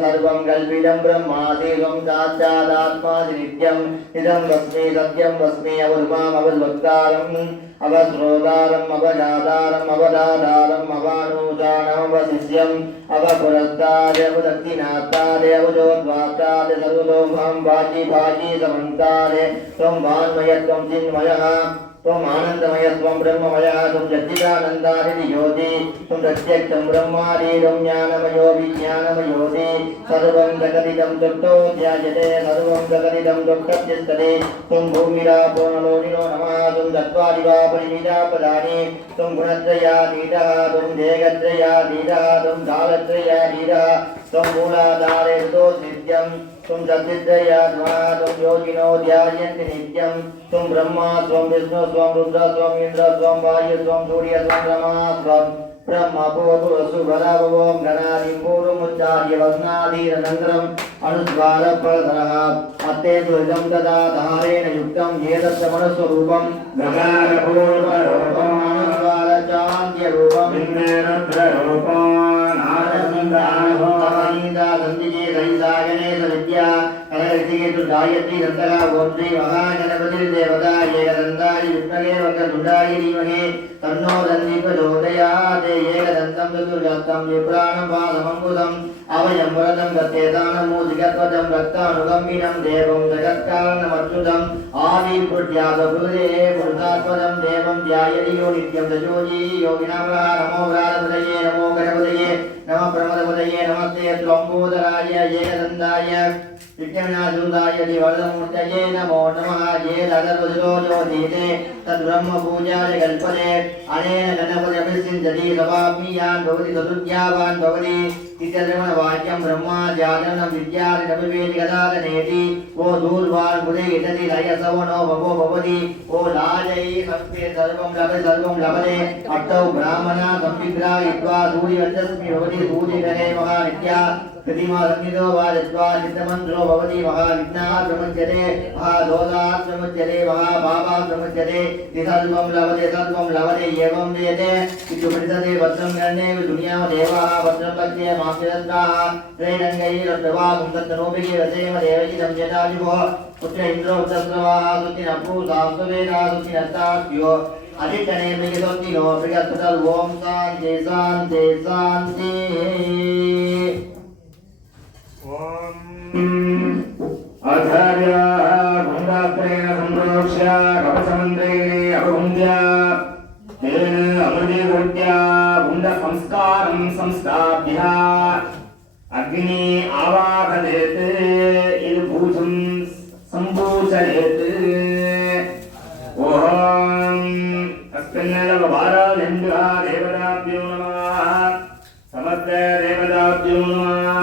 सर्वं कल्पितं ब्रह्मादि त्वं साक्षादात्मादि नित्यम् इदं वस्मि सत्यं वस्मि अवरुमाम् अवद्वक्तारम् अवश्रोतारम् अवजातारम् अवदातारम् अवानूजानम् अवशिष्यम् अवपुरस्तादे अवदक्षिणास्तादे अवजोद्वास्तादे सर्वतोमुखं वाचि भाचि समन्तादे त्वं वाङ्मयत्वं चिन्मयः त्वम् आनन्दमयत्वं ब्रह्ममयः त्वं सच्चिदानन्दादि ज्योति त्वं प्रत्यक्षं ब्रह्मादि त्वं ज्ञानमयो विज्ञानमयोति सर्वं जगदिदं तत्तो ध्यायते सर्वं जगदिदं तत्तद्यस्तते त्वं भूमिरापो नमो निनो नमः त्वं चत्वारिवा परिमितापदानि त्वं गुणत्रयातीतः त्वं देहत्रयातीतः त्वं कालत्रयातीतः त्वं मूलाधारे नित्यं त्वं सद्विद्रयात्मा त्वं योगिनो ध्यायन्ति नित्यं त्वं ब्रह्मा त्वं विष्णु त्वं रुद्र त्वं इन्द्र त्वं वायु त्वं सूर्य त्वं रमा त्वं ब्रह्म पूर्वसुभरवों गणादिं पूर्वमुच्चार्य वस्नादीरनन्तरम् अनुद्वारफलधरः अत्तेषु इदं तदा धारेण युक्तं एतस्य मनस्वरूपं गगारपूर्वरूपम् अनुद्वारचान्त्यरूपम् इन्द्ररुद्ररूपम् गायत्री नंदरा ओम श्री महागणपति देवता एकदंताय विद्महे वक्रतुंडाय धीमहि तन्नो दन्ति प्रचोदयात् एकदन्तं चतुर्दन्तं विप्राणं पादमङ्कुशम् अभयं वरदं गतेदानमूजिकध्वजं रक्तानुगम्बिनं देवं जगत्कारणमच्युतम् आदिपुरुषादपुरुषे पुरुषात्मजं देवं ध्यायति यो नित्यं दशोजी योगिनां नमो व्रातपतये नमो गणपतये नमः प्रमदपतये नमस्ते त्वम्बोदराय एकदन्ताय विज्ञानाजुदाय दिवरदमूर्तये नमो नमः ये ददर्वजो ज्योतिते तद्ब्रह्मपूजाय कल्पते अनेन गणपतिमभिषिञ्चति सवाप्नियान् भवति चतुर्ध्यावान् भवति इत्यर्मणवाक्यं ब्रह्मा जातनं विद्यादिनभिवेदिकदादनेति वो दूर्वान् बुधे यतति लयसवनो भवो भवति वो लाजै संस्कृते सर्वं लभते अष्टौ ब्राह्मणा संविग्रह इत्वा सूर्यवचस्मि भवति सूर्यगणे महानित्या प्रतिमा संहितो वादित्वा चित्तमन्त्रो भवति महाविघ्नाः प्रमुच्यते महादोषाः प्रमुच्यते महापापाः प्रमुच्यते सर्वं लभते एवं वेदे इत्युपनिषदे भद्रं गण्ये दुनियां देवाः भद्रं पश्ये माक्षरन्ताः त्रैरङ्गैरद्रवागुं तत्तनोभिः रसेम देवैदं यदायुः पुत्र इन्द्रो तस्रवाः सुखिनपूसांसवेदाः सुखिनस्ताभ्यो अधिकने मृगसोत्तिनो बृहस्पतिर् ओं शान्ति शान्ति शान्तिः आचार्य भुंडात्रेण संप्रोक्ष्य कवचमन्त्रेणे अपभुञ्ज्य तेन अमृतीकृत्य भुण्ड संस्कारं संस्थाप्य अग्नि आवाहयेत् इदभूतं सम्पूजयेत् ओम अस्मिन्नलवभारालिन्द्रा देवताभ्यो नमः समस्त देवताभ्यो नमः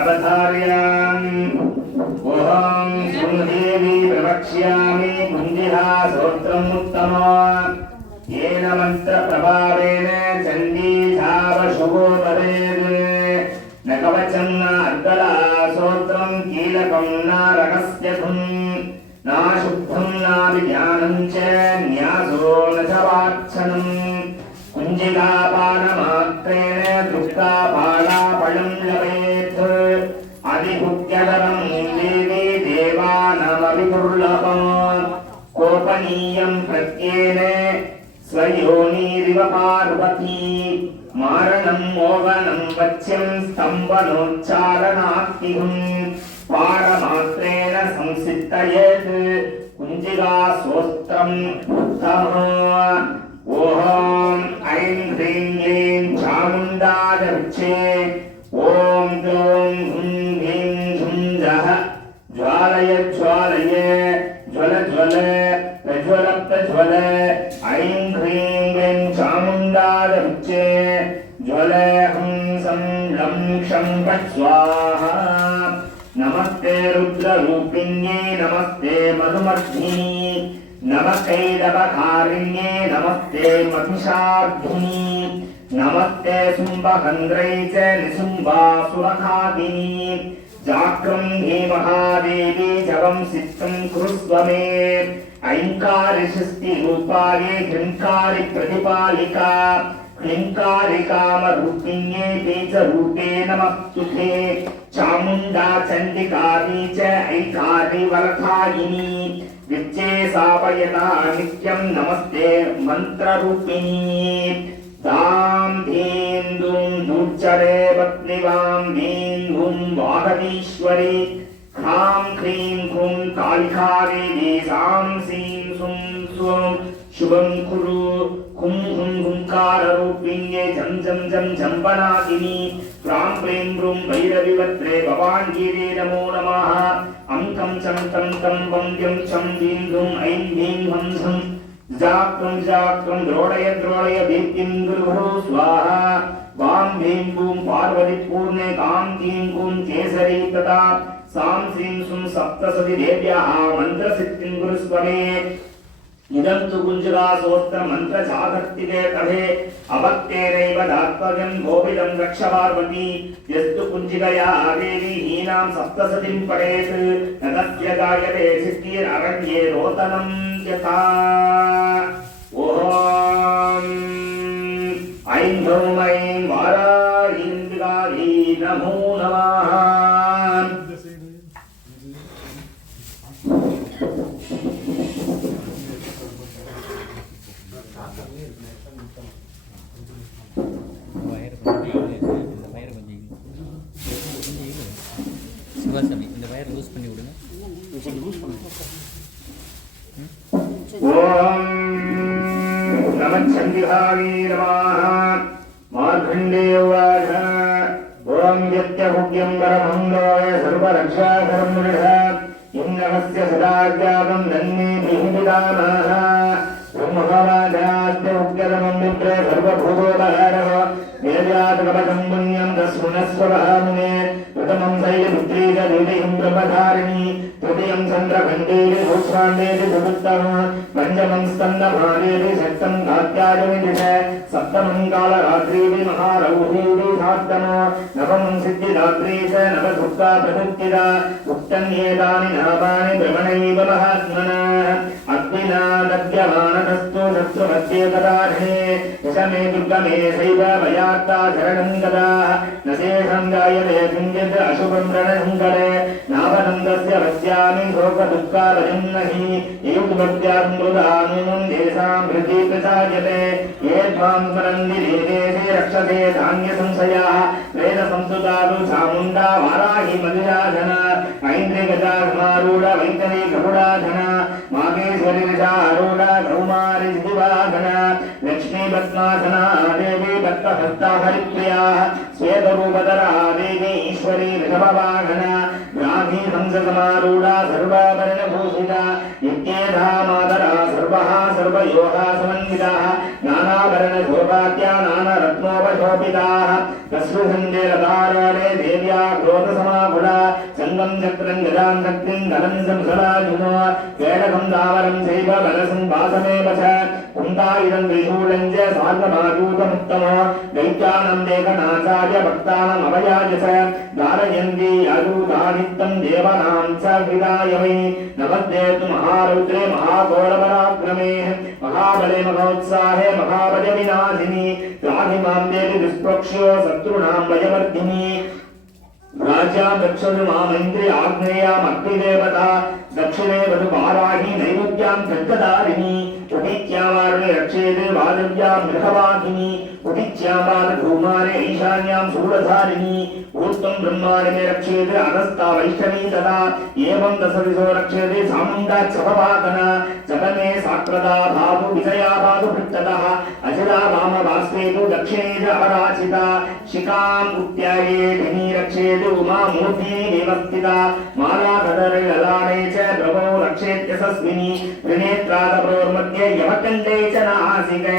अवधारयामि ओहं सुमदेवी प्रवक्ष्यामि कुञ्जिहा स्तोत्रम् उत्तमम् येन मन्त्रप्रभावेन चण्डी धावशुभो भवेत् न कवचं न अर्दला स्तोत्रं कीलकं न रहस्यधुं न शुद्धं न विज्ञानं च न्यासो न च वाक्षणम् कुञ्जिकापानमात्रेण दुःखापालापलं लभेत् अधिभुक्त्यधरं देवी देवानामपि दुर्लभम् कोपनीयं प्रत्येन स्वयोनिरिव पार्वती मारणं मोहनं वच्यं स्तम्भनोच्चारणात्तिहुं पारमात्रेण संसिद्धयेत् कुञ्जिका स्वस्त्रम् उत्तमम् ओम ऐं ह्रीं क्लीं चामुण्डादवृक्षे ओम ग्लौं हुं ह्रीं झुं जः ज्वालय ज्वालय ज्वल ज्वल फट् स्वाहा नमस्ते रुद्ररूपिण्ये नमस्ते मधुमर्धिनी नमः कैदवकारिण्ये नमस्ते महिषार्धिनी नमस्ते शुम्भहन्द्रै च निशुम्भासुरखादिनी जाक्रं हे महादेवी जवं सिद्धं कुरुस्व मे ऐङ्कारिषष्टिरूपाये ह्रीङ्कारि प्रतिपालिका क्लीङ्कारिकामरूपिण्ये बीजरूपे नमस्तुते चामुण्डा चण्डिकादि च ऐकारि वरखायिनी विच्चे सापयता नित्यं नमस्ते मन्त्ररूपिणी तां धीं दूं दूर्चरे पत्निवां धीं धूं वाहतीश्वरी ह्रां क्लीं क्रूं कालिका देवी सां सीं सुं स्वं शुभं कुरु कुं हुं हुंकाररूपिण्ये झं झं झं झम्बनादिनी क्रां क्लीं ब्रूं भैरविवत्रे भवान्गिरे नमो नमः अंकं चं तं तं वन्द्यं चं वीं धूं ऐं ह्रीं हं झं जाक्रं द्रोणय दीप्तिं गुरुः स्वाहा वां ह्रीं बूं पार्वती पूर्णे कां कीं कूं केसरी तथा सां श्रीं सुं सप्तसति देव्याः मन्त्रसिद्धिं कुरुस्व मे इदं तु कुञ्जरासोऽस्त्र मन्त्रजागर्तिके तभे अभक्तेनैव दात्वजं गोविदं रक्ष पार्वती यस्तु कुञ्जिकया देवी हीनां सप्तसतिं पठेत् न तस्य जायते सिद्धिररण्ये रोदनं यथा ॐ ऐं ह्रौं ऐं वाराहीन्द्रायै नमो नमः சிவாசாமி இந்த வயரை லூஸ் பண்ணி விடுங்க. ஓம் நமச்சண்டிகாயை நமः மார்கண்டேயவாஜ ஓம் யத்யஹுக்யம் வரமங்கோய சர்வரக்ஷாகரம் நிருட இன்னமஸ்ய சதாஜாதம் நன்மே பிஹிதானः ब्रह्मवादास्य उग्रतमं मित्रे सर्वभूतोपहारः वेदातकपटं पुण्यं तस्मनस्वभामुने प्रथमं शैलपुत्री च द्वितीयं ब्रह्मधारिणी तृतीयं चन्द्रखण्डेति भूष्माण्डेति चतुर्थं पञ्चमं स्कन्दभारेति षष्ठं कात्यायनिति च सप्तमं कालरात्रीति महारौहीति साप्तमो नवमं सिद्धिदात्री च नवदुर्गा प्रकृतिदा उक्तन्येतानि नामानि भ्रमणैव महात्मना अग्निना दग्ध्यमानतस्तु शत्रुमध्ये कदाढे यशमे दुर्गमे शैव भयात्ता शरणं गदा न शेषं जायते किञ्चित् अशुभं रणशङ्करे नावनन्दस्य पश्यामि शोकदुःखाभयं नहि एवद्भक्त्यां मृदानुमं येषां हृदि प्रसायते ये त्वां स्मरन्ति देवेशे रक्षसे धान्यसंशयाः प्रेतसंसुतादु चामुण्डा वाराहि मधुराधना ऐन्द्रियगजा समारूढ वैतरी गरुडाधना मागेश्वरी आरूढ कौमारी दिवाघना लक्ष्मी पद्मासना देवी भक्तहस्ता हरिप्रिया श्वेतरूपधरा देवी ईश्वरी ऋषभवाहना राधी हंससमारूढा सर्वाभरणभूषिता इत्येधा मातरा सर्वः सर्वयोगा समन्विताः नानाभरणशोभात्या नानारत्नोपशोभिताः तस्मिन्सन्धे रथारोहणे देव्या क्रोधसमाकुला सङ्गं चक्रं गदां शक्तिं धनं संसराजुनो वेदकं दावरं चैव बलसं वासमेव च कुन्तायुधं त्रिशूलं च सार्गमायूतमुत्तमो दैत्यानं देवनाथाय भक्तानाम् अभयाय च धारयन्ति अदूतानित्यं देवानां च हृदाय वै नमस्ते तु महारौद्रे महाघोरपराक्रमे महाबले महोत्साहे महाबले विनाशिनी त्राहिमां देवि दुष्प्रोक्ष्यो शत्रूणां भयवर्धिनी राजा दक्षिण मामैन्द्रि आग्नेयाम् अग्निदेवता दक्षिणे वधु वाराही नैवेद्यां खड्गधारिणी उदित्यावारुणे रक्षेते वादव्यां मृगवाहिनी उदित्यावादधूमारे ईशान्यां शूलधारिणी ऊर्ध्वं ब्रह्माण्डे रक्षेते अगस्ता वैष्णवी तथा एवं दशदिशो रक्षेते चामुण्डा क्षपवादना जगमे साक्रदा भावु विजया भावु भृत्ततः अजिरा वामवास्वेतु दक्षिणे च अपराजिता शिखाम् उत्याये धिनी रक्षेते उमा मूर्ति विवस्थिता मालाधरे ललाटे च प्रभो रक्षेत्यसस्विनी त्रिनेत्रादप्रोर्मध्ये यमकण्डे च नासिके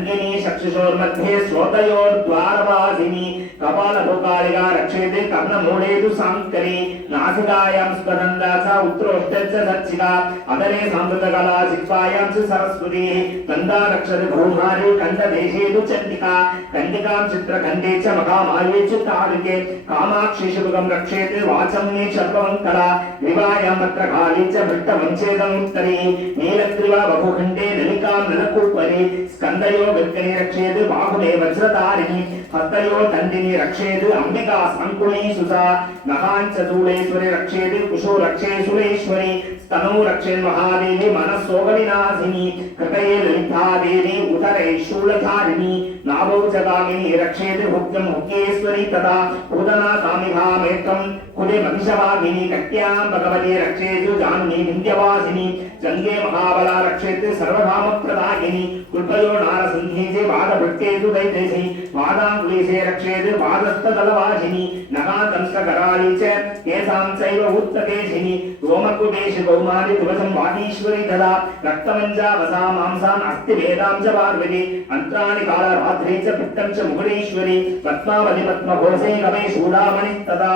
नन्दिनी चक्षुषोर्मध्ये श्रोतयोर्द्वारवासिनी कपालभूकालिका रक्षेते कर्णमूलेषु सांकरी नासिकायां स्पदन्दाचा उत्तरोष्टच्च सच्चिका अदरे संवृतकला जिह्वायां च सरस्वती गन्धा रक्षते भूमारे कण्ठदेशेषु चण्डिका कण्डिकां चित्रखण्डे च महामाये च तारिके कामाक्षि शुभगं रक्षेते वाचं मे शर्ववङ्कला ग्रीवायां पत्रकाले च भट्टवञ्चेदम् उत्तरे नीलग्रीवा बहुखण्डे नलिकां नलकूपरे स्कन्दयो गद्गने रक्षेते बाहुले वज्रधारिणी हस्तयो दण्डिनी रक्षेते अंबिका संकुले सुसा नखाञ्च शूलेश्वरी रक्षेते कुशो रक्षे सुरेश्वरी स्तनौ रक्षे महादेवी मनस्सोगविनाशिनी कृतये ललिता देवी उदरे शूलधारिणी नाभौ च कामिनी रक्षेते भुक्तं मुख्येश्वरी तथा उदना कामिभामेकं कुले महिषवागिनी कट्यां भगवती रक्षेते जाह्नवी विन्ध्यवासिनी जङ्गे महाबला रक्षेते सर्वकामप्रदायिनी कुल्पयो नारसिंहेजे वादभृत्तेषु दैत्यैः वादाङ्कुलेशे रक्षेते वादस्थदलवासिनी नगादंशकराळी च केशां चैव उत्तकेशिनी रोमकुटेश कौमारी दिवसं वागीश्वरी तदा रक्तमञ्जा वसा मांसान् अस्थिभेदां च पार्वती अन्त्राणि कालरात्रे च पित्तं च मुकुटेश्वरी पद्मावति पद्मघोषे कवे शूलामणिस्तदा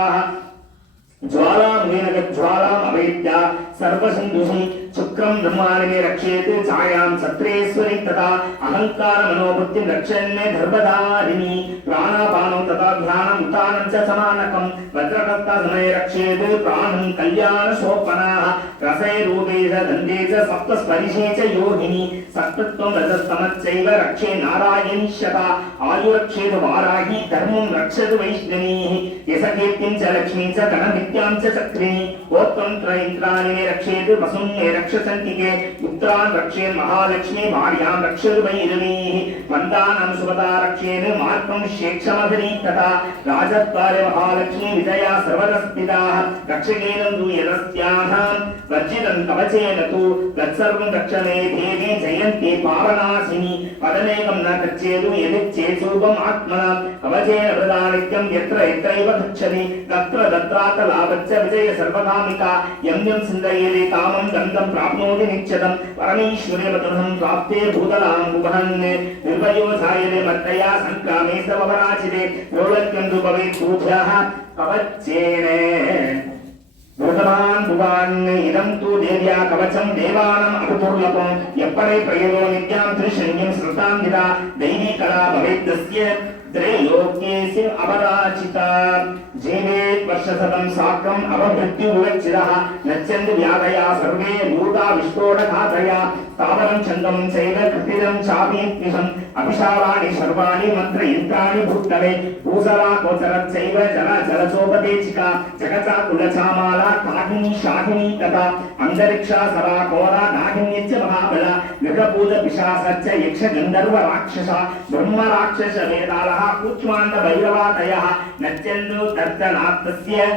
ज्वालामुखीनगज्वालाम् अवेद्या सर्वसिन्धुषि शुक्रं ब्रह्माण्डे रक्षेते छायां सत्रेश्वरी तथा अहंकार मनोबुद्धिं रक्षन्मे धर्मधारिणी प्राणापानो तथा ध्यानम् उतानं च समानकं वज्रहस्तासने रक्षेते प्राणं कल्याणशोपनाः रसे रूपे च दण्डे च सप्तस्पर्शे च योगिनी सत्त्वं रजस्तमश्चैव रक्षे नारायणी शता आयुरक्षेत वाराही धर्मं रक्षतु वैष्णवीः यशकीर्तिं च लक्ष्मीं च गणनित्यां च चक्रिणी गोत्रं त्रयित्राणि रक्षेते वसुं रक्षसन्तिके पुत्रान् रक्षेन् महालक्ष्मी भार्यां रक्षतु भैरवीः वन्दानं सुभदा रक्षेन् मार्गं शेक्षमधरी तथा राजद्वारे महालक्ष्मी विजया सर्वतस्थिताः रक्षकेन तु यदस्याः वर्जितं कवचेन तु तत्सर्वं रक्षणे देवी जयन्ती पावनाशिनी पदमेकं न गच्छेतु यदिच्छेत्सूपम् आत्मना कवचेन वृदा नित्यं यत्र यत्रैव गच्छति तत्र तत्रात लाभच्च विजय सर्वकामिका यं यं चिन्तयेते कामं गन्धं प्राप्नोति नित्यं परमेश्वरे मधुरं प्राप्ते भूतलां बुभन् निर्भयो जायते मर्दया संक्रामे सर्वपराजिते प्रौलक्यं तु भवेत् भूभ्यः कवचेन भूतवान् भुवान् इदं तु देव्या कवचं देवानाम् अपुर्लभं यप्परे प्रयोगो नित्यां त्रिशन्यं श्रुतां गिरा दैवी कला भवेत् तस्य त्रैलोक्येऽसि अपराजिता जीवेत् वर्षशतं साकम् अपमृत्युविवच्चितः नश्यन्ति व्याधया सर्वे भूता विस्फोटघातया स्थावरं छन्दं चैव कृतिलं चापीत्विषम् अभिशावाणि सर्वाणि मन्त्रयन्त्राणि भूतले भूसरा गोचरच्चैव जलचोपदेशिका जगचाकुलचामाला काहिनी शाहिनी तथा अन्तरिक्षा सरा कोरा नागिन्यच्च महाबला गृहपूज पिशाचश्च यक्ष गन्धर्व राक्षसा ब्रह्म राक्षस वेदालः कुच्मान्त भैरवादयः नश्यन्तु तर्जनात्तस्य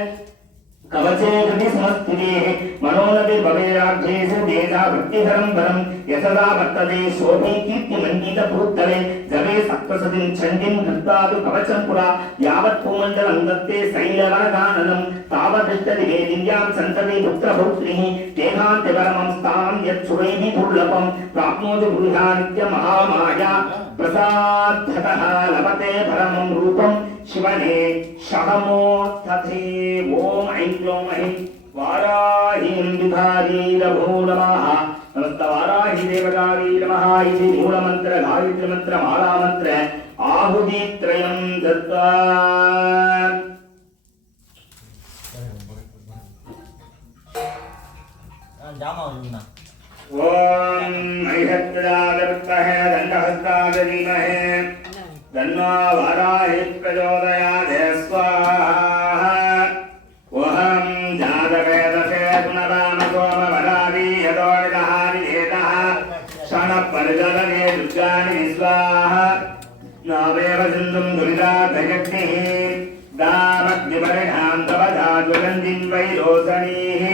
कवचे कृति समस्थितेः मनोनदे भवेराक्षेषु देशा वृत्तिधरं वरं यशदा वर्तते शोभे कीर्तिमण्डित भूतले जवे सप्तसतिं चण्डीं कृत्वा तु कवचं पुरा यावत् भूमण्डलं दत्ते शैलवनगाननं तावदृष्टति वेदिन्यां सन्तति पुत्रपौत्रिः तेनान्ते परमं स्थानं यत् सुरैः दुर्लभं प्राप्नोति पुरुषा नित्यमहामाया प्रसादतः लभते परमं रूपं शिवने शहमो तथे ओम ऐं क्लों ऐं वाराहीं विधारी नमो नमः नमस्त वाराही देवतायै नमः इति मूलमन्त्र गायत्री मंत्र माला मंत्र आहुतित्रयं दत्त्वा ओम ऐहत्यादवृत्तः दण्डहस्ताय धीमहि तन्नो वाराहि प्रचोदयात् स्वाहा ओहं जातवेदसे पुनराम सोमवरादि यतोनिदहारि एतः क्षणपरिजलने दुर्गाणि स्वाहा नावेव सिन्धुं दुरिताग्रजग्निः दामग्निपरिणां तवधा ज्वलन्तीं वैरोचनीः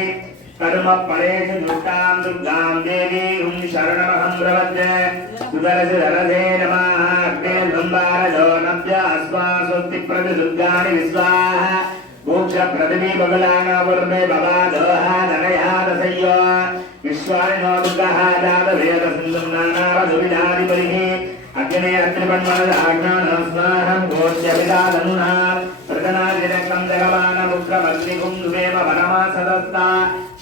कर्म परेषु दुष्टां दुर्गां देवीं शरणमहं प्रपद्ये सुदर्शनरसे नमः अग्ने लम्बारजो नभ्यास्वास्वस्ति प्रतिदुर्गाणि विस्वाहा मोक्ष प्रतिभि बगलानावर्मे बलादोहा नरयादसय्यो विश्वानि नो दुर्गः जातवेद सिन्धुं नानावधुविधाधिपरिः अग्ने अत्रिपन्मनदाग्नानं स्नाहं गोष्ठ्यभिदादनुना प्रदनादिरकं जगमानमुग्रमग्निगुं दुवेम परमासदस्ता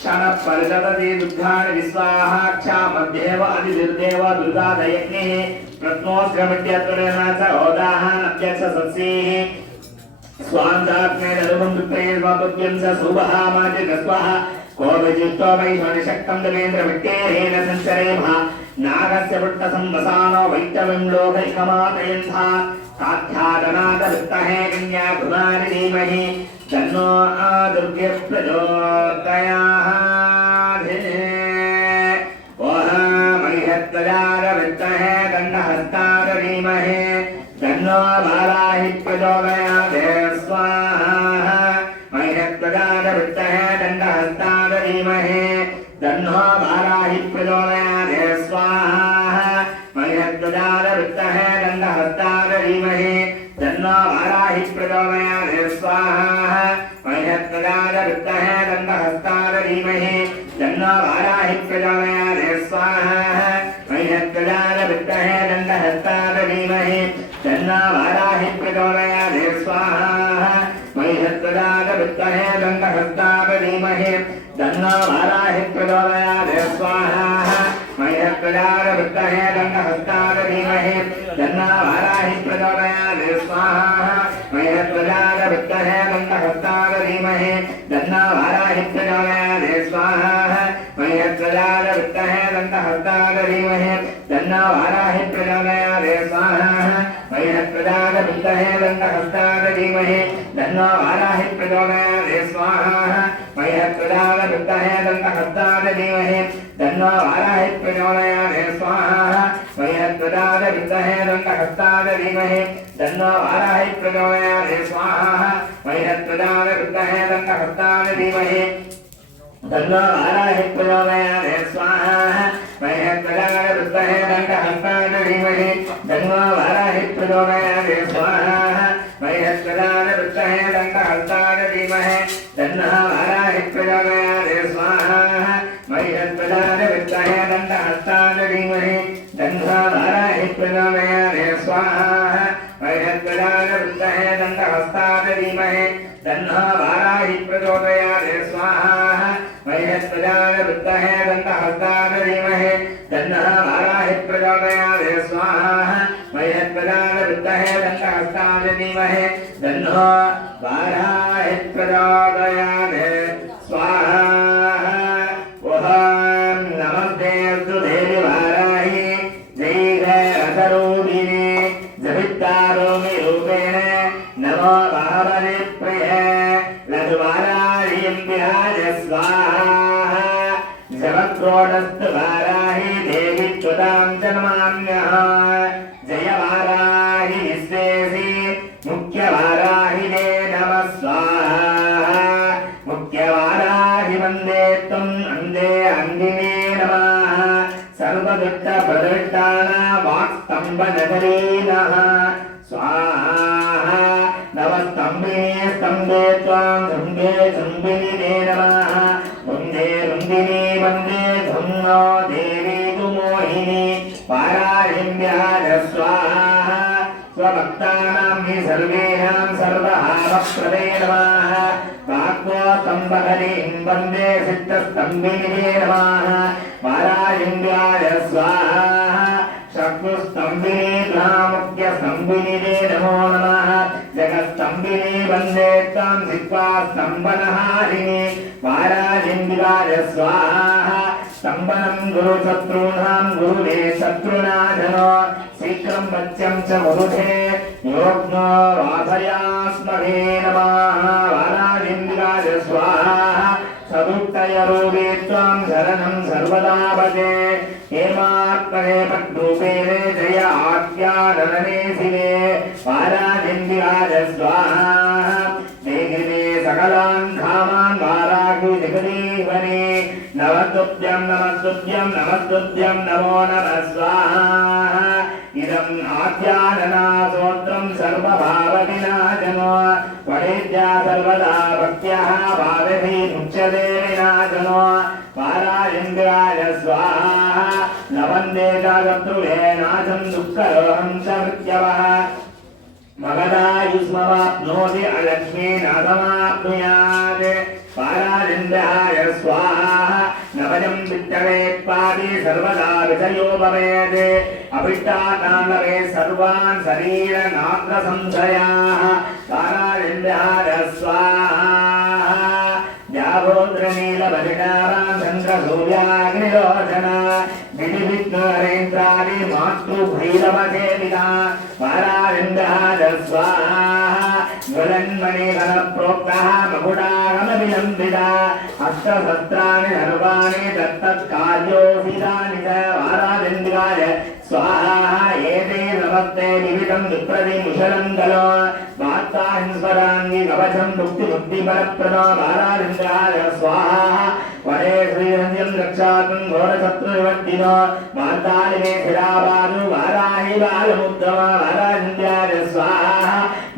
क्षणपरिदधति दुग्धानि विस्वाहाक्षा मध्येव अधिर्देव दुर्गादयज्ञे प्रत्नोऽस्त्रमित्यत्वरेण च ओदाहानत्यच्च सत्सीः स्वान्तात्मे नरुबन्धुप्रेर्वापद्यं स सुबहामाजिकस्वः कोविजित्तो वैश्वनिशक्तं देवेन्द्रमित्येन संचरेमः नागस्य पुट्टसंवसानो वैष्णवं लोकैकमातयन्था काध्यादनादवित्तहे कन्याकुमारि धीमहि तन्नो दुर्गे प्रचोदयात् मणिहत्तजारवित्तहे दण्डहस्ताद धीमहि तन्नो बालाहि प्रचोदयात् स्वाहा मणिहत्तजारवित्तहे दण्डहस्ताद धीमहि तन्नो बालाहि प्रचोदयात् स्वाहा मणिहत्तजारवित्तहे दण्डहस्ताद धीमहि तन्नो बालाहि प्रचोदयात् स्वाहा मणिहत्तजारवित्तहे दण्डहस्ताद धीमहि तन्नो बालाहि प्रचोदयात् स्वाहा मणिहत्तजारवित्तहे दण्डहस्ताद धीमहि तन्नो बालाहि प्रचोदयात् स्वाहा मणिहत्तजारवित्तहे दण्डहस्ताद धीमहि तन्नो बालाहि प्रचोदयात् स्वाहा मणिहत्तजारवित्तहे दण्डहस्ताद धीमहि तन्नो बालाहि प्रचोदयात् स्वाहा मणिहत्तजारवित्तहे दण्डहस्ताद धीमहि तन्नो बालाहि प्रचोदयात् स्वाहा मणिहत्तजारवित्तहे दण्डहस्ताद धीमहि तन्नो बालाहि प्रचोदयात् स्वाहा मणिहत्तजारवित्तहे दण्डहस्ताद धीमहि तन्नो बालाहि प्रचोदयात् स्वाहा मणिहत्तजारवित्तहे दण्डहस्ताद धीमहि तन्नो बालाहि प्रचोदयात् स्वाहा मणिहत्तजारवित्तहे दण्डहस्ताद धीमहि तन्नो बालाहि प्रचोदयात् स्वाहा मणिहत्तजारवित्तहे दण्डहस्ताद धीमहि तन्नो बालाहि प्रचोदयात् स्वाहा मणिहत्तजारवित्तहे दण्डहस्ताद धीमहि तन्नो बालाहि प्रचोदयात् स्वाहा मणिहत्तजारवित्तहे दण्डहस्ताद धीमहि तन्नो बालाहि प्रचोदयात् स्वाहा मणिहत्तजारवित्तहे दण्डहस्ताद धीमहि तन्नो बालाहि प्रचोदयात् स्वाहा मणिहत्तजारवित्तहे दण्डहस्ताद धीमहि तन्नो बालाहि प्रचोदयात् स्वाहा मणिहत्तजारवित्तहे दण्डहस्ताद धीमहि तन्नो बालाहि प्रचोदयात् स्वाहा मणिहत्तजारवित्तहे दण्डहस्ताद धीमहि तन्नो बालाहि प्रचोदयात् स्वाहा ओम नमस्ते अस्तु देवी वाराहि जय रसरूपिणे जवित्तारोमि रूपेण नमो भावने प्रिय लघुवाराहिं विहाय स्वाहा जवक्रोडस्तु वाराहि देवी त्वतां जन्मान्यः जय वाराहि विश्वेसि मुख्य वाराहिने नमः स्वाहा मुख्य वाराहि वन्दे त्वम् अन्धे अन्दिने नमः सर्वदुष्ट प्रदुष्टाना वाक्स्तम्भनगरी नः स्वाहा नवस्तम्भिने स्तम्भे त्वां शम्भे शम्भिने नमः वन्दे वन्दिनी वन्दे धुम्नो देवी तु मोहिनी पाराहिम्याय स्वाहा स्वभक्तानां हि सर्वेषां सर्वहावप्रदे नमः वाक्वस्तम्भहरिं वन्दे सिद्धस्तम्भिने नमः पाराहिम्याय स्वाहा शक्नुस्तम्भिने मुख्यस्तम्भिने नमो नमः जगस्तम्भिने वन्दे त्वां सिद्ध्वा स्तम्भनहारिणे पाराहिम्याय स्वाहा स्तम्भनं गुरुशत्रूणां गुरुदे शत्रुनाशनो शीघ्रं मत्स्यं च मरुधे योग्नो वाधयास्महे नमः वाराहिम्याय स्वाहा सदुक्तयरूपे त्वां शरणं सर्वदा भजे हेमात्मने पद्रूपेणे जय आज्ञानने शिवे वाराहिम्याय स्वाहा देहिने सकलान् धामान् वाराहि जगदीवने नमस्तुभ्यं नमस्तुभ्यं नमस्तुभ्यं नमो नमः स्वाहा इदम् आज्ञानना स्तोत्रं सर्वभावविनाशनो पठेद्या सर्वदा भक्त्याः भावभिः मुच्यते विनाशनो पारायन्द्राय स्वाहा न वन्दे शत्रुवे नाशं शीघ्रं दुःखरोहं च मृत्यवः मगधायुष्मवाप्नोति अलक्ष्मीनाथमाप्नुयात् पारादिन्द्राय स्वाहा नवजं विद्यवेत्पादि सर्वदा विषयो भवेत् अभिष्टानामवे सर्वान् शरीरनात्र संशयाः पारादिन्द्राय स्वाहा जाभोद्रनीलभरिणारां चन्द्रसूर्याग्निरोचना विधिविघ्नहरेन्द्रादि मातृभैरवसेविता पारादिन्द्राय स्वाहा ज्वलन्मणिगणप्रोक्तः मकुटागमविलम्बिता हस्तशस्त्राणि सर्वाणि दत्तत्कार्योऽसितानि च पारादिन्द्राय स्वाहा एते नमस्ते विविधं विप्रतिमुशलं गलो वार्ताहिंस्वराङ्गि कवचं मुक्तिबलप्रदो पारादिन्द्राय स्वाहा वरे श्रीरञ्जं रक्षातं घोरशत्रुनिवर्तिनो वार्तालिमे शिराबाधु वाराहि बालमुद्गम पारादिन्द्राय स्वाहा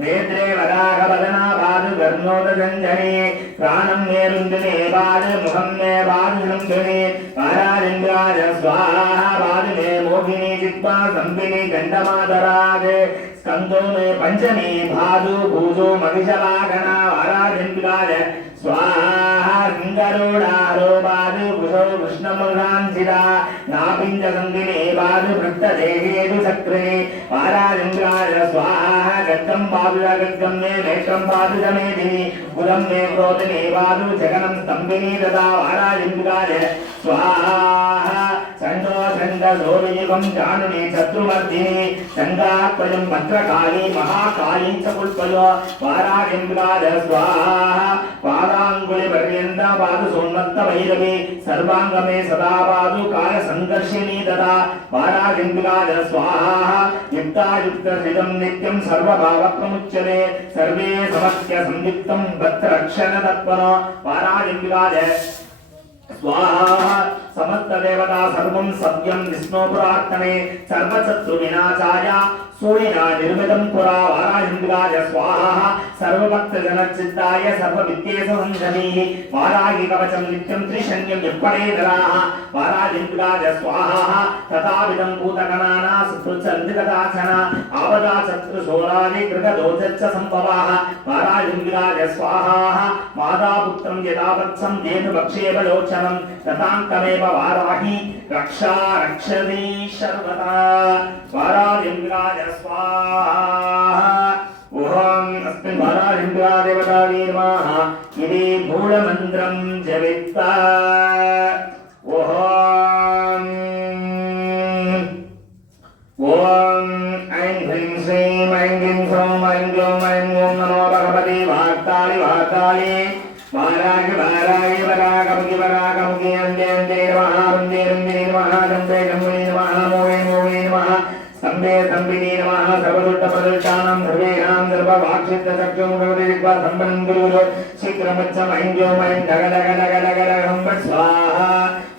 नेत्रे वराहवदना बाधु कर्णोदसञ्जनि प्राणं मे रुन्धुने बाधु मुखं मे बाधु शृङ्खुनि पारादिन्द्राय स्वाहा बाधु मे मोहिनी चित्वा संबिनी गण्डमादरात् स्कन्दो मे पञ्चमी भादु भूजो महिषवाहना पारादिन्द्राय स्वाहा सिंगरूढारो बाधु कुशो कृष्णमृगाञ्चिता नापिञ्जसङ्गिने बाधु भृष्टदेहेषु चक्रिणे पारादिन्द्राय स्वाहा गड्गं बाधु गड्गं मे नेत्रं बाधु च मेदिनि कुलं मे क्रोधने बाधु जगनं स्तम्भिनी तथा पारादिन्द्राय स्वाहा चण्डो चण्डसोभियुगं जानुनि शत्रुमर्दिनि चण्डात्वयं भद्रकाली महाकाली च पुष्पयो पारादिन्द्राय स्वाहा पादाङ्गुलिपर्यन्ता पादु सोन्नत्तभैरवी सर्वाङ्गमे सदा पादु कालसङ्घर्षिणी तथा पारादिन्द्राय स्वाहा युक्तायुक्तहृदं नित्यं सर्वभावप्रमुच्यते सर्वे समस्य संयुक्तं भद्रक्षणतत्परो पारादिन्द्राय स्वाहा समस्त देवता सर्वं सत्यं विष्णुपुरार्तने सर्वशत्रुविनाशाय सूर्यना निर्मितं पुरा वाराहिन्द्राय स्वाहा सर्वभक्तजनचित्ताय सर्वविद्येषु संजनीः वाराहि कवचं नित्यं त्रिशन्यं यप्पडेधराः वाराहिन्द्राय स्वाहा तथाविधं भूतगणाना सुकृत्सन्दिगदाचना आवदा शत्रुशोरादि कृतदोषच्च सम्भवाः वाराहिन्द्राय स्वाहा मातापुत्रं यदा वत्सं धेनुभक्षे बलोचनं तथाङ्कमेव वाराहि रक्षा रक्षति सर्वदा वाराहिन्द्राय स्वाहा ओम अस्मिन् वाराहिन्द्रादेवतायै नमः इति मूलमन्त्रं जपित्वा ओम ऐं ह्रीं श्रीं ऐं क्लीं सौं ऐं ग्लौं ऐं ॐ नमो भगवते वाक्तालि वाक्तालि वारागि वारागि वरागमुखि वरागमुखि अन्ते अन्ते नमः वन्दे वन्दे नमः दन्ते दम्बे नमः मोहे मोहे नमः स्तम्भे स्तम्भिने नमः सर्वदुष्टप्रदुष्टानां सर्वेषां सर्ववाक्सिद्धचक्षुं भगवते दिक्वा सम्पन्नं गुरुः शीघ्रमच्चं ऐं ग्लौं ऐं डग डग डग डग डगं फट् स्वाहा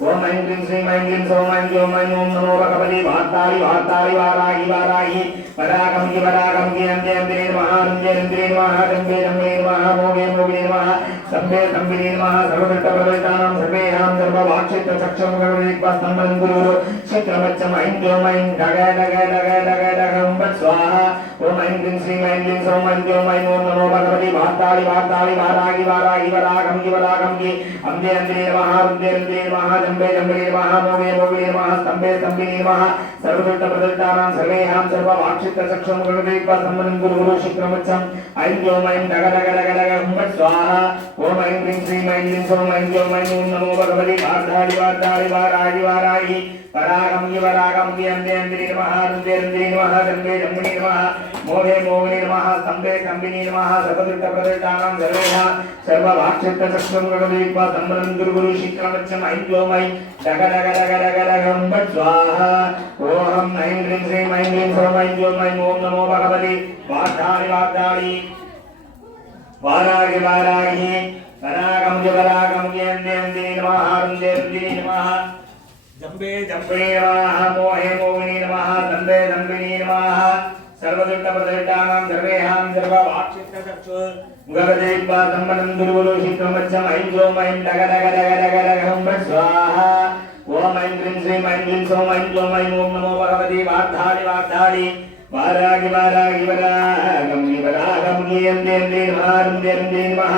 ओम ऐं क्लीं श्रीं ऐं क्लीं सौं ऐं ग्लौं ऐं ॐ नमो भगवते वार्तालि वार्तालि वाराहि वाराहि वरागमुखि वरागमुखि अन्ते अन्ते नमः वन्दे वन्दे नमः दम्बे दम्बे नमः मोहे मोहे नमः स्तम्भे स्तम्भिने नमः सर्वदुष्टप्रदुष्टानां सर्वेषां सर्ववाक्सिद्धचक्षुं भगवते दिक्वा सम्पन्नं गुरुः शीघ्रमच्चं ऐं ग्लौं ऐं डग डग डग डग डगं फट् स्वाहा ओम ऐं क्लीं श्रीं ऐं क्लीं सौं ऐं ग्लौं ऐं ॐ नमो भगवते वार्तालि वार्तालि वाराहि वाराहि वरागमुखि वरागमुखि अन्ते अन्ते नमः वन्दे वन्दे नमः दम्बे दम्बे नमः मोहे मोहे नमः स्तम्भे स्तम्भिने नमः सर्वदुष्टप्रदुष्टानां सर्वेषां सर्ववाक्सिद्धचक्षुं भगवते दिक्वा सम्पन्नं गुरुः शीघ्रमच्चं ऐं ग्लौं ऐं डग डग डग डगं फट् स्वाहा ओम ऐं क्लीं श्रीं ऐं क्लीं सौं ऐं ग्लौं ऐं ॐ नमो भगवते वार्तालि वार्तालि वाराहि वाराहि वरागमुखि वरागमुखि अन्ते अन्ते नमः वन्दे वन्दे नमः दम्बे दम्बिने नमः मोहे मोहे नमः स्तम्भे स्तम्भिने नमः सर्वदुष्टप्रदुष्टानां सर्वेषां सर्ववाक्सिद्धचक्षुं भगवते दिक्वा सम्पन्नं गुरुः शीघ्रमच्चं ऐं ग्लौं ऐं डग डग डग डग डगं फट् स्वाहा ओम ऐं क्लीं श्रीं ऐं क्लीं सौं ऐं ग्लौं ऐं ॐ नमो भगवते वार्तालि वार्तालि वाराहि वाराहि वरागमुखि वरागमुखि अन्ते अन्ते नमः वन्दे वन्दे नमः जम्बे जम्बे नमः मोहे मोहिनी नमः दम्बे दम्बिनी नमः सर्वदुष्टप्रदुष्टानां सर्वेषां सर्ववाक्सिद्धचक्षुं भगवते दिक्वा सम्पन्नं गुरुः शीघ्रमच्चं ऐं ग्लौं ऐं डग डग डग डग डगं फट् स्वाहा ओम ऐं क्लीं श्रीं ऐं क्लीं सौं ऐं ग्लौं ऐं ॐ नमो भगवते वार्धालि वार्धालि वारागि वारागि वरागं वरागं येन्द्रेन्द्रे नमः नमः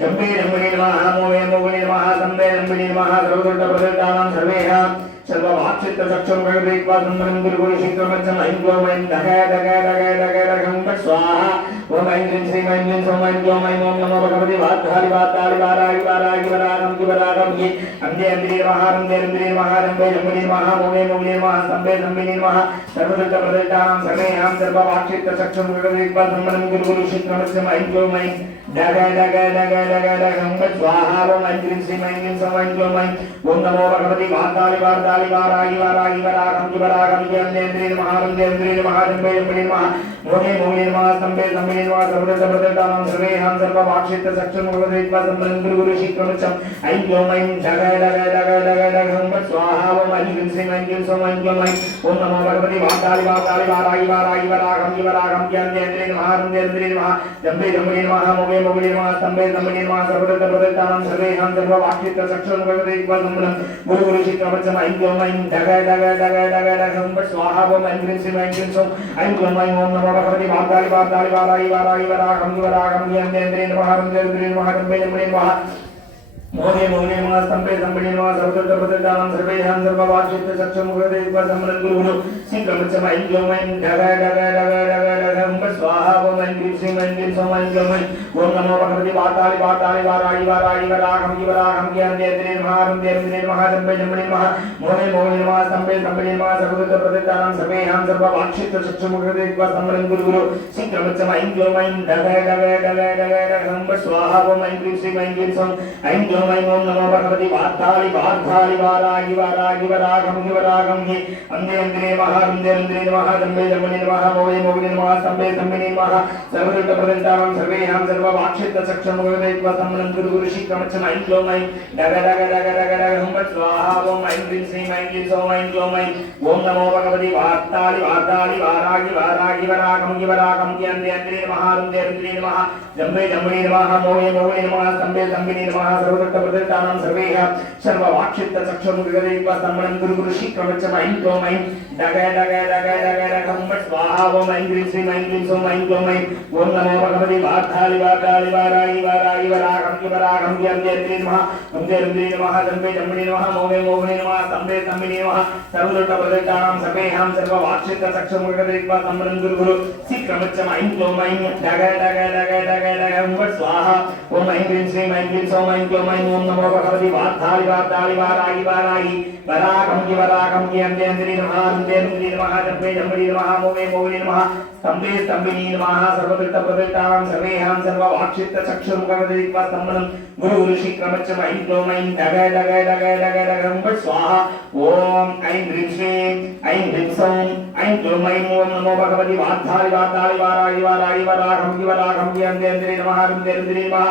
जम्बे जम्बे नमः मोहे मोहे नमः संबे जम्बे नमः सर्वदुष्टप्रदत्तानां सर्वेषां सर्ववाक्षितचक्षुं गणपतिपादं गुरुगुरु शीघ्रमच्चं ऐं ग्लों ऐं डगं स्वाहा ओम ऐं ह्रीं श्रीं ऐं क्लीं सौं ऐं ग्लों ऐं ओम नमो भगवते वार्धालि वार्धालि वारागि वारागि वरागं ये अंधे अंधे नमः रंधे रंधे नमः रंभे जम्बे नमः मोहे मोहे नमः संबे संबे नमः सर्वदुष्टप्रदत्तानां सर्वेषां सर्ववाक्षितचक्षुं गणपतिपादं गुरुगुरु शीघ्रमच्चं ऐं ग्लों ऐं डगं स्वाहा ओम ऐं ह्रीं श्रीं ऐं क्लीं सौं ऐं ग्लों ऐं ओम नमो भगवते वार्धालि वार्धालि वारागि वारागि वरागं ये अंधे अंधे नमः रंधे रंधे नमः जम्बे जम्बे नमः मोहे मोहे नमः संबे संबे नमः सर्वदुष्टप्रदत्तानां सर्वेषां सर्ववाक्षितचक्षुं गणपतिपादं गुरुगुरु शीघ्रमच्चं ऐं ग्लों ऐं डगं स्वाहा ओम ऐं ह्रीं श्रीं ऐं क्लीं सौं ऐं ग्लों ऐं ओम नमो भगवते वार्धालि वार्धालि वारागि वारागि वरागं ये अंधे अंधे नमः रंधे रंधे नमः जम्बे जम्बे नमः मोहे मोहे नमः संबे संबे नमः सर्वदुष्टप्रदत्तानां सर्वेषां सर्ववाक्षितचक्षुं गणपतिपादं गुरुगुरु शीघ्रमच्चं ऐं ग्लों ऐं डगं स्वाहा ओम ऐं ह्रीं श्रीं ऐं क्लीं सौं ऐं ग्लों ऐं ओम नमो भगवते वार्धालि वार्धालि वारागि वरागं ये अंधे अंधे नमः रंधे रंधे नमः जम्बे जम्बे नमः मोहे मोहे नमः संबे संबे नमः सर्वदुष्टप्रदत्तानां सर्वेषां सर्ववाक्षितचक्षुं गणपतिपादं गुरुगुरु शीघ्रमच्चं ऐं ग्लों ऐं डगं स्वाहा ओम ऐं ह्रीं श्रीं ऐं क्लीं सौं ऐं ग्लों ऐं ओम नमो भगवते वार्धालि वार्धालि वारागि वरागं ये अंधे अंधे नमः रंधे रंधे नमः जम्बे जम्बे नमः मोहे मोहे नमः संबे संबे नमः सर्वदुष्टप्रदत्तानां सर्वेषां सर्ववाक्षितचक्षुं गणपतिपादं गुरुगुरु शीघ्रमच्चं ऐं ग्लों ऐं डगं स्वाहा ओम ऐं ह्रीं श्रीं ऐं क्लीं सौं ऐं ग्लों ऐं ओम नमो भगवते वार्धालि वार्धालि वारागि वरागं ये अंधे अंधे नमः रंधे रंधे नमः जम्बे जम्बे नमः मोहे मोहे नमः संबे संबे नमः सर्वदुष्टप्रदत्तानां सर्वेषां सर्ववाक्षितचक्षुं गणपतिपादं गुरुगुरु शीघ्रमच्चं ऐं ग्लों ऐं डगं स्वाहा ओम ऐं ह्रीं श्रीं ऐं क्लीं सौं ऐं ग्लों ऐं ओम नमो भगवते वार्धालि वार्धालि वारागि वरागं ये अंधे अंधे नमः रंधे रंधे नमः जम्बे जम्बे नमः मोहे मोहे नमः संबे संबे नमः सर्वदुष्टप्रदत्तानां सर्वेषां सर्ववाक्षितचक्षुं गणपतिपादं गुरुगुरु शीघ्रमच्चं ऐं ग्लों ऐं डगं स्वाहा ओम ऐं ह्रीं श्रीं ऐं क्लीं सौं ऐं ग्लों ऐं ओम नमो भगवते वार्धालि वार्धालि वारागि वरागं ये अंधे अंधे नमः रंधे रंधे नमः जम्बे जम्बे नमः मोहे मोहे नमः संबे संबे नमः सर्वदुष्टप्रदत्तानां सर्वेषां सर्ववाक्षितचक्षुं गणपतिपादं गुरुगुरु शीघ्रमच्चं ऐं ग्लों ऐं डगं स्वाहा ओम ऐं ह्रीं श्रीं ऐं क्लीं सौं ऐं ग्लों ऐं ओम नमो भगवते वार्धालि वार्धालि वारागि वरागं ये अंधे अंधे नमः रंधे रंधे नमः जम्बे जम्बे नमः मोहे मोहे नमः संबे संबे नमः सर्वदुष्टप्रदत्तानां सर्वेषां सर्ववाक्षितचक्षुं गणपतिपादं गुरुगुरु शीघ्रमच्चं ऐं ग्लों ऐं डगं स्वाहा ओम ऐं ह्रीं श्रीं ऐं क्लीं सौं ऐं ग्लों ऐं ओम नमो भगवते वार्धालि वार्धालि वारागि वरागं ये अंधे अंधे नमः रंधे रंधे नमः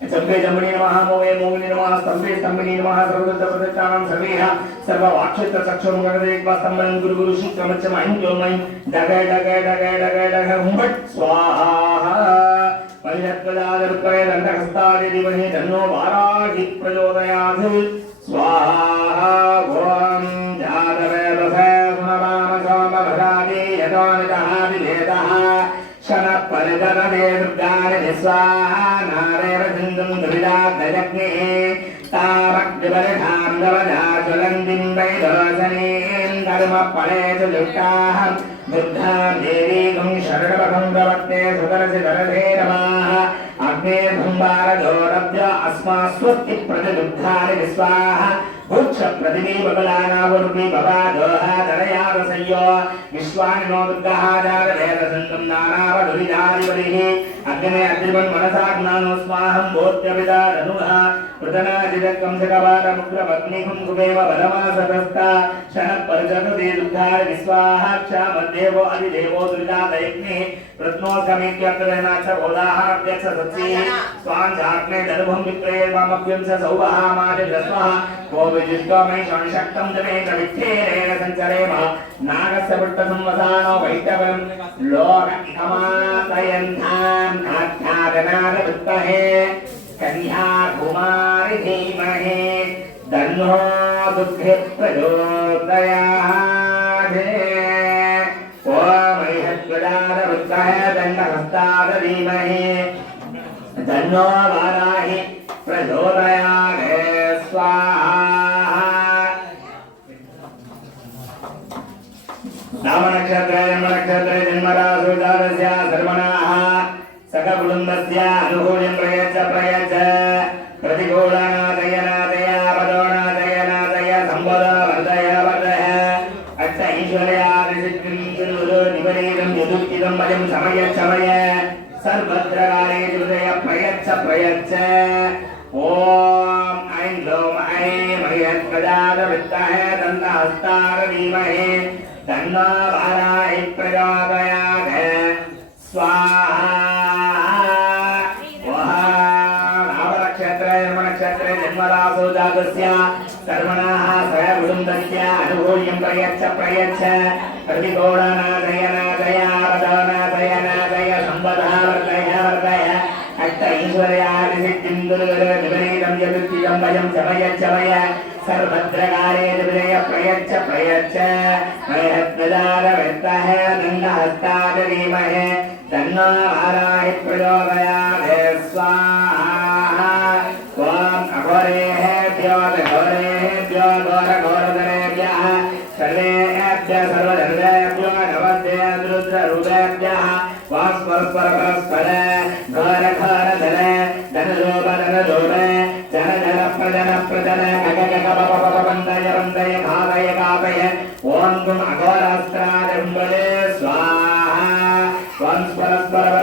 जम्बे जम्बे नमः मोहे मोहे नमः संबे संबे नमः सर्वदुष्टप्रदत्तानां सर्वेषां सर्ववाक्षितचक्षुं गणपतिपादं गुरुगुरु शीघ्रमच्चं ऐं ग्लों ऐं डगं स्वाहा परिषत्पदादरुत्तरे दण्डहस्तादि धीमहि तन्नो वाराहि प्रचोदयात् स्वाहा ओम जातवेदसे सुनराम सोमभद्रादि यतो निदहादि भेदः शनः परिजनदे दुर्गानि निस्वाहा नारेरसिन्धुं दुरिदाब्धजग्निः तामग्निबलिधान्दवजाज्वलन्तीं वैदोसनीं धर्मफलेषु जुष्टाः बुद्धां देवीं शरणमहं प्रपत्ते सुदर्शिधरधे नमः अग्ने भुम्बारजोरभ्य अस्मास्वस्ति प्रतिदुग्धानि विस्वाहा उच्च प्रतिमी बबलानावरुपी बबादोहा दरयादसय्यो विश्वानि नो दुर्गः जातवेदसन्तं नानावधुरिधारिवरिः अग्ने अग्निवन् मनसाग्नानो स्वाहं भूत्यपिता धनुः प्रतनादिदक्कं सकबालमुग्रमग्निकुं कुबेव बलमासतस्ता शनः परिजनुते दुर्गानि विस्वाहा क्षामद्देवो अधिदेवो दुर्गादयज्ञिः रत्नोऽस्कमेत्यर्थवेनाच्च गोदाहनव्यक्ष सत्सीः स्वाञ्जाग्ने दनुभं विक्रेय मामभ्यं स सौवहामादिदस्वः कोविजिष्टोमयि शक्तं जनेन विच्छेदेन सञ्चरेम नागस्य पुट्टसंवसानो वैष्णवं लोकमातयन्तां नाख्यातनादविद्महे कन्याकुमारि धीमहि तन्नो दुःखे प्रचोदयात् धीमहि तन्नो वाराहि प्रचोदयात् स्वाहा नामनक्षत्रे जन्मनक्षत्रे जन्मराशुजातस्य सर्वणाः सककुटुम्बस्य अनुकूल्यं प्रयच्छ प्रतिकूलनादय पदोनादय सम्पदा वर्धय अष्ट ऐश्वर्यादिसिद्धिं निवरीतं यदुक्तिदं वयं समय सर्वद्रकाले हृदय प्रयच्छ ॐ ऐं ग्लौं ऐं मह्यत्प्रजातविद्महे दन्तहस्तार धीमहि तन्नो वाराहि प्रचोदयात् स्वाहा नक्षत्रे जन्मराशुजातस्य सर्वणाः स्वयकुटुम्बस्य अनुकूल्यं प्रयच्छ प्रतिकूलनादय पदोनादय सम्पदः वर्धय अष्ट ऐश्वर्यादिसिद्धिं विपरीतं यदुक्तिदं वयं समय सर्वद्रकाले हृदय प्रयच्छ मह्यत्प्रजातविद्महे दन्तहस्तात् धीमहि तन्नो वाराहि प्रचोदयात् स्वाहा त्वाम् अघोरेभ्यो घोरघोरधरेभ्यः सर्वेभ्यः सर्वधर्मेभ्यो नमस्ते रुद्ररूपेभ्यः वास्परस्पर घोरघोरधर धनरूप जन वन्दय घातय ॐ गुं अघोरास्त्रादुम्बले स्वाहा ॐ परस्पर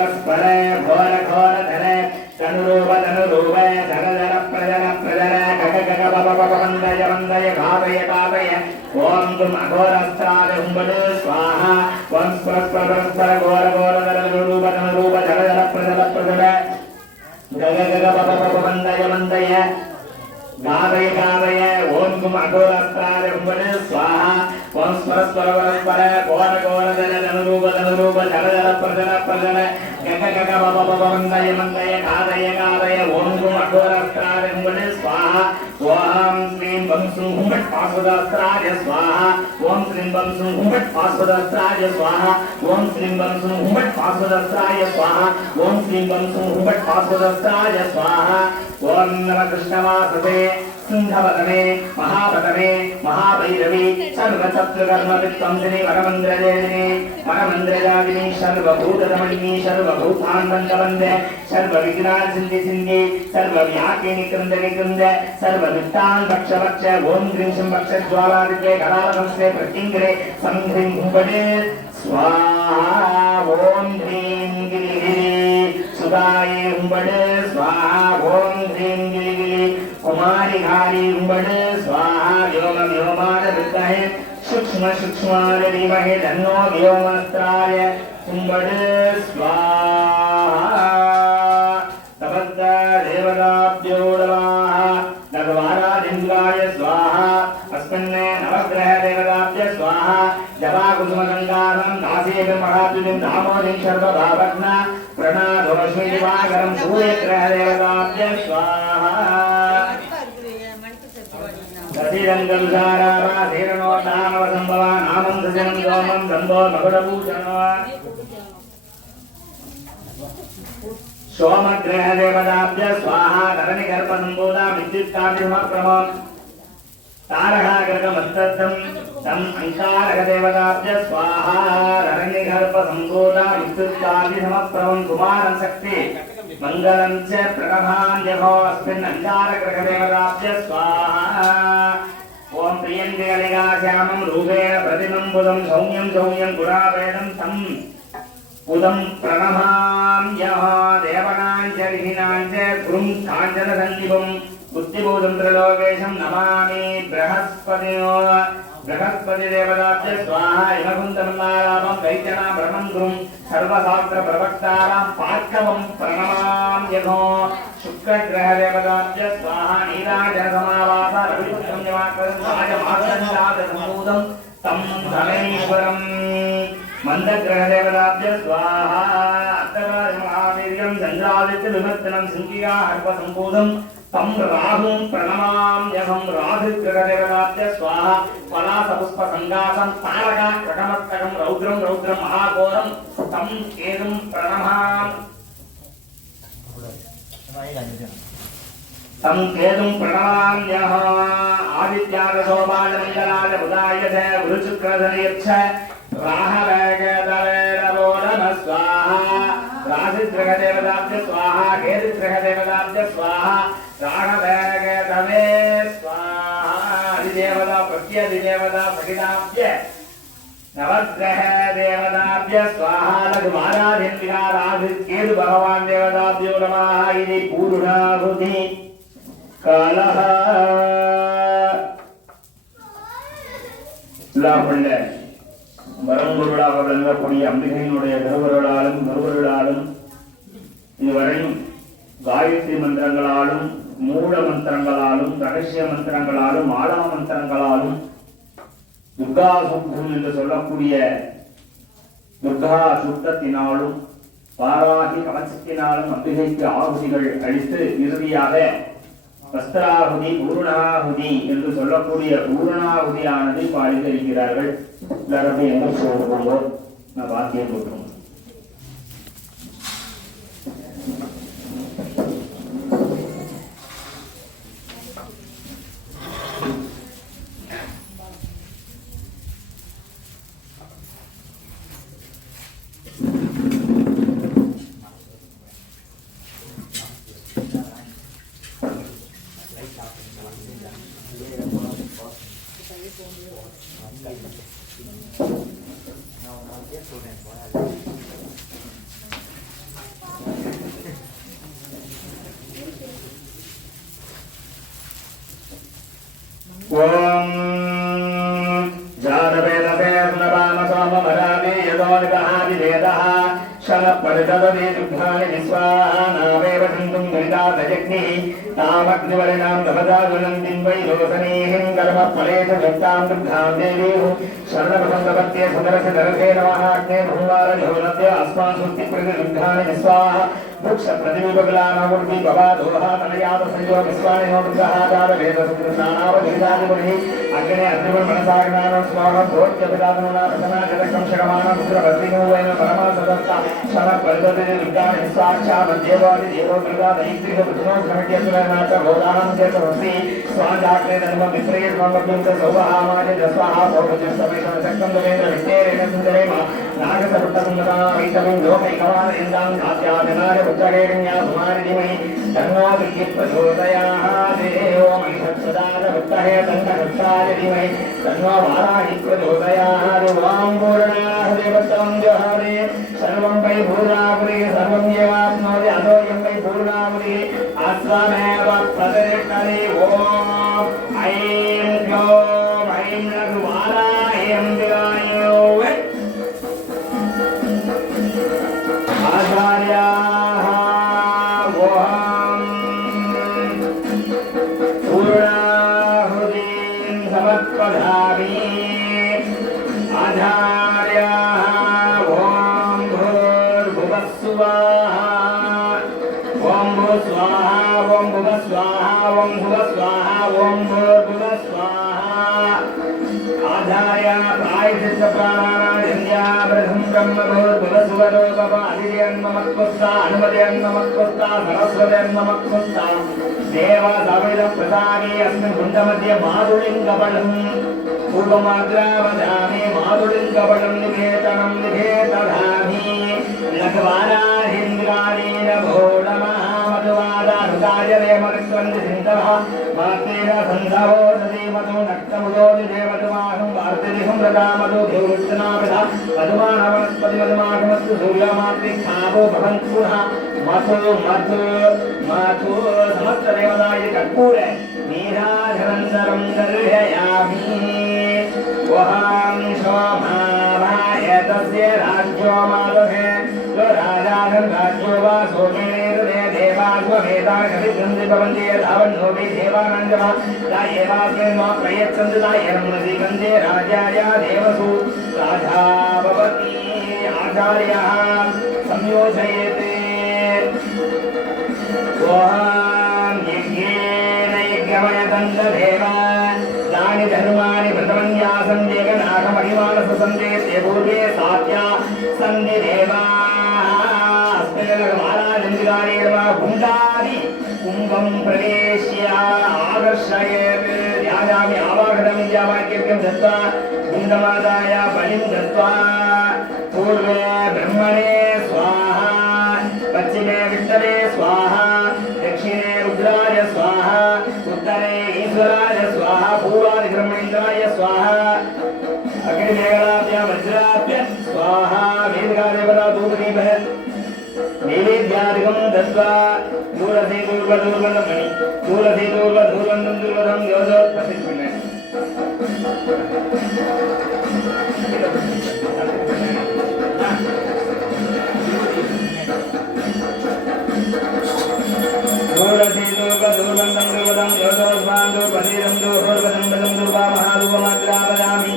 घोरघोरधर धनुरूप वन्दय घातय ॐ गुं अघोरास्त्रादुम्बले स्वाहा ॐ परस्पर घोरघोरधर धनुरूप वन्दय गावय ओम गुम अघोरास्त्रादुम्बले स्वाहा ओम परस्पर घोरघोरधर धनुरूप प्रजल वन्दय गावय ओम गुम अघोरास्त्रादुम्बले स्वाहा ओम श्रीं वंसुहुमट पाशुदास्त्राय स्वाहा ओम श्रीं वंसुहुमट पाशुदास्त्राय स्वाहा ओम श्रीं वंसुहुमट पाशुदास्त्राय स्वाहा ओम श्रीं वंसुहुमट पाशुदास्त्राय स्वाहा ओम नमः कृष्णवासुदे सिंहवदने महावदने महाभैरवी सर्वशत्रुकर्मविध्वंसिनी वरमन्द्रजादिनी सर्वभूतदमनिनी सर्वभूतान्वन्दवन्दे सर्वविघ्नासिन्धि सर्वव्याकिनिकृन्द सर्ववित्तान् भक्ष ओम ह्रीं शं भक्षज्वालादित्ये कलालहंसे प्रत्यङ्गिरे संह्रीं हुंबडे स्वाहा ओम ह्रीं गिरिगिरि सुधाये हुंबडे स्वाहा ओम ह्रीं गिरिगिरि कुमारी घारी हुंबडे स्वाहा व्योमाद विद्महे सूक्ष्म धीमहि तन्नो व्योमस्त्राय हुंबडे स्वाहा तपद्द देवताभ्यो नमः नगवाराधिन्द्राय स्वाहा अस्मिन्ने नवग्रह देवताभ्य स्वाहा जपा कुसुमगंगाधरं नासेभिं महाद्युतिं दामोदिं सर्वभावग्ना प्रणादोऽस्मि दिवाकरं सूर्यग्रह देवताभ्य स्वाहा दधिरङ्गलुसारावा धीरणोद्धानवसम्भवा नामं सजनं दोमं गन्धो मकुटभूषणो सोमग्रह देवताभ्य स्वाहा धरणिगर्भसम्भूता विद्युत्कान्तिमप्रमं तारकाग्रगमस्तद्धं तम् अंकारकदेवताभ्य स्वाहा धरणिगर्भसम्भूता विद्युत्कान्तिमप्रमं कुमारं शक्ति मंगलं च प्रणभान्यहो अस्मिन् अंकारग्रहदेवताभ्य स्वाहा ओम प्रियङ्गलिकाश्यामं रूपेण प्रतिबिम्बुदं सौम्यं गुणावेदं तम् उदं प्रणभाम्यः देवनाञ्च ऋषीणाञ्च गुरुं काञ्चनसन्निभं बुद्धिबोधं त्रिलोकेशं नमामि बृहस्पति देवताभ्य स्वाहा हिमकुन्दमन्दारामं दैत्यना ब्रह्मं गुरुं सर्वशास्त्र प्रवक्तारां पार्कवं प्रणमाम्यहो शुक्रग्रह देवताभ्य स्वाहा नीराजन समावास रविपुत्रं निवासं राजमार्गं तं धनेश्वरं मंदग्रह देवताभ्य स्वाहा अत्तराजमहावीर्यं चन्द्रादित्य विमर्तनं सिंहिका हर्प संपूतं तम राहुं प्रणमाम्यहं राहुग्रह देवताभ्य स्वाहा पलासपुष्प संगासं तारका प्रकमस्तकं रौद्रं महाघोरं तम केतुं प्रणमामि तं केतुं प्रणमाम्यः आदित्यादशोभाय मङ्गलाय बुधाय गुरुशुक्रधनयच्छ राहवेगदले नमो नमः स्वाहा राशिद्रगदेवताभ्य स्वाहा केतुद्रगदेवताभ्य स्वाहा राहवेगदले स्वाहा अधिदेवता प्रत्यधिदेवता सहिताभ्य नवग्रह देवताभ्य स्वाहा लघुमाराधिन्विकाराधित् केतु भगवान् देवताभ्यो नमः इति पूर्णाहुति कालः लाभुள்ள வரம்பொருளாக விளங்கக்கூடிய அம்பிகையினுடைய கருவருளாலும் இதுவரையும் காயத்ரி மந்திரங்களாலும் மூல மந்திரங்களாலும் ரகசிய மந்திரங்களாலும் ஆலம மந்திரங்களாலும் துர்கா சுத்தம் என்று சொல்லக்கூடிய துர்கா சுத்தத்தினாலும் பாராகி கவசத்தினாலும் அம்பிகைக்கு ஆகுதிகள் அளித்து இறுதியாக வஸ்திராகுதி பூர்ணாகுதி என்று சொல்லக்கூடிய பூர்ணாகுதியானது பாடித்திருக்கிறார்கள். எல்லாருமே எங்க சொல்லுவோம் நான் வாக்கியம் போட்டுருவோம். ஓம் ஜாதவேதபேர்ணபாமசோமமராதே யதோனிபஹாதி வேதः ஷலப்பரிதததே துக்தானி விஸ்வாஹா நாவேவ சிந்தும் கரிதாதஜக்னிः தாமக்னிவலினாம் நவதாதுலந்திம் வைலோசனீஹிம் கர்மப்பலேஷ ஜக்தாம் துக்தாம் தேவீஹு शरणप्रसन्दपत्ये सुन्दरस्य दरसे नमः अग्ने भूवारजोनद्य अस्मान् सुस्तिप्रति दुग्धानि विस्वाहा वृक्षप्रतिविबगलानावृद्धि भवादोहा तनयात संयो विस्वानि नो दुर्गहादारवेदसुन्दरनानावधिदादिमुनिः अग्ने अग्निवन् मनसाग्नानं स्वाहं भोज्यपितादनुनापसना जगतं शगमानं रुद्रभद्रिनोवेन परमा सदत्ता शरणपरिदते दुग्धानि विस्वाक्षा मध्येवादि देवो दुर्गा दैत्रिः वृद्धनो समट्यसुरनाच भोदानं चेतवस्ति स्वाजाग्ने धर्मं विप्रेयस्ममभ्युक्त सौवहामानि दस्वाहा भोगजस्तमे शक्तं देवेन्द्र विष्णेरेण सुन्दरेम नागसपुट्टसुन्दरा वैतमं लोकैकवान इन्दां कात्यादिनाय उच्चरेण्या कुमारिधिमहि तन्नो विद्युत्प्रचोदयात् देवो महिषत्सदानवृत्तहे दण्डहस्ताय धीमहि तन्नो वाराहि प्रचोदयात् वां पूर्णाहुतिवत्तं जहारे सर्वं वै भूरापुरी सर्वं येवाप्नोति अदोऽयं वै पूर्णाहुतिः अस्त्वमेव प्रतिष्ठति ॐ ऐं क्लौं ऐं लघुवाराय आचार्याः वोहं पूर्णाहुतिं समर्पयामि आचार्याः ॐ भूर्भुवः स्वाहा ॐ भूः स्वाहा ॐ भुवः स्वाहा ॐ भुवः स्वाहा ॐ भूर्भुवः स्वाहा आचार्य प्रायश्चित्त प्राणानां ब्रह्मभूर्भुवसुवरोपम अधिजन्ममत्पुस्ता अनुमतिजन्ममत्पुस्ता सरस्वतीजन्ममत्पुस्ता देव सविदं प्रसादे अस्मिन् कुण्डमध्ये माधुलिङ्गबलं पूर्वमाद्रावधामि माधुलिङ्गबलं निकेतनं निकेतधामि लघवाराहिन्द्राणीन भो नमः मधुवादानुकाय देवऋत्वन्ति सिन्धवः मातेन सन्धवो सती मधु नक्तमुदो देवतुमाहं वार्तिदिहं रदामधु देवृत्तनाभिधा मधुमानवनस्पति मधुमागमस्तु सूर्यमात्रि खावो भवन्तु पुनः मधु मधु मधु समस्तदेवताय कर्पूर नीराधरन्तरं दर्शयामि वहं शोभावाय तस्य राज्यो माधवे राजानं राज्यो वा सोमेने देवास्वमेतागतिगन्धि भवन्ति धावन्नोऽपि देवानन्दमा ता एवास्मिन् मा प्रयच्छन्ति ता एनमसि गन्धे राजाय देवसु राजा भवति आचार्यः संयोजयते ओहं यज्ञेन यज्ञमयदन्तदेव तानि धर्माणि व्रतमन्यासं जगनाथमहिमानससन्देशे पूर्वे सात्या सन्धि देवा अस्मिन् महाराजन्दिगारेण गुण्डादि त्वं प्रवेश्य आकर्षयेत् ध्यायामि आवाहनं विद्यावाक्यं दत्त्वा गुण्डमादाय बलिं दत्त्वा पूर्वे ब्रह्मणे स्वाहा पश्चिमे विष्णवे स्वाहा दक्षिणे रुद्राय स्वाहा उत्तरे ईश्वराय स्वाहा पूर्वादि ब्रह्मेन्द्राय स्वाहा अग्निमेघलाभ्य वज्राभ्य स्वाहा वेदकादेवता धूपदीपः नैवेद्यादिकं दत्त्वा दूरसे दूर्वदूर्वन्दमणि दूरसे दूर्वदूर्वन्दं दुर्वदं योजो प्रतिष्ठिने दूरसे दूर्वदूर्वन्दं दुर्वदं योजो स्वां दूर्वदीरं दूर्वदं बदं दुर्वा महारूपमात्रावदामि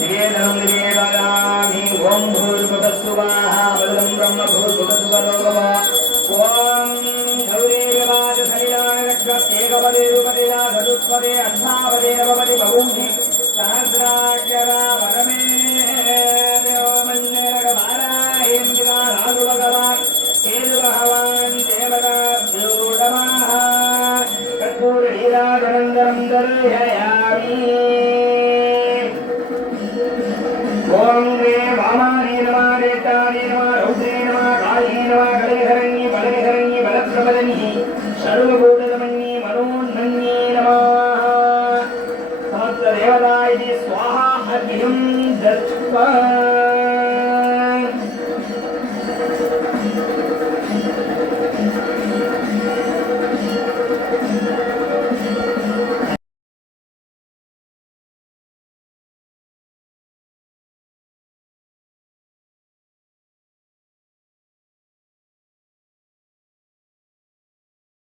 निवेदनं निवेदयामि ओम भूर्भुवस्सुवाः वदनं ब्रह्म भूर्भुवस्सुवरोगवा ओम गौरीवाज शैलाय रक्षत्येकपदे रूपतिला धनुष्पदे अष्टावदे नवपदे बहुमुखि सहस्राक्षरा वरमे देवमन्यरकमालाहेन्द्रिका नागुभगवान् केतुभगवान् देवताभ्यो नमः कर्पूरलीलाधरन्दरं दर्शयामि ओम